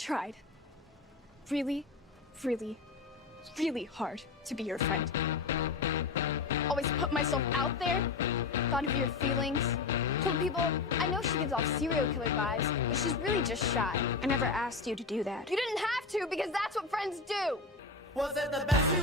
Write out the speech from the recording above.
tried really, really, really hard to be your friend. Always put myself out there, thought of your feelings, told people I know she gives off serial killer vibes, but she's really just shy. I never asked you to do that. You didn't have to, because that's what friends do. Was it the best you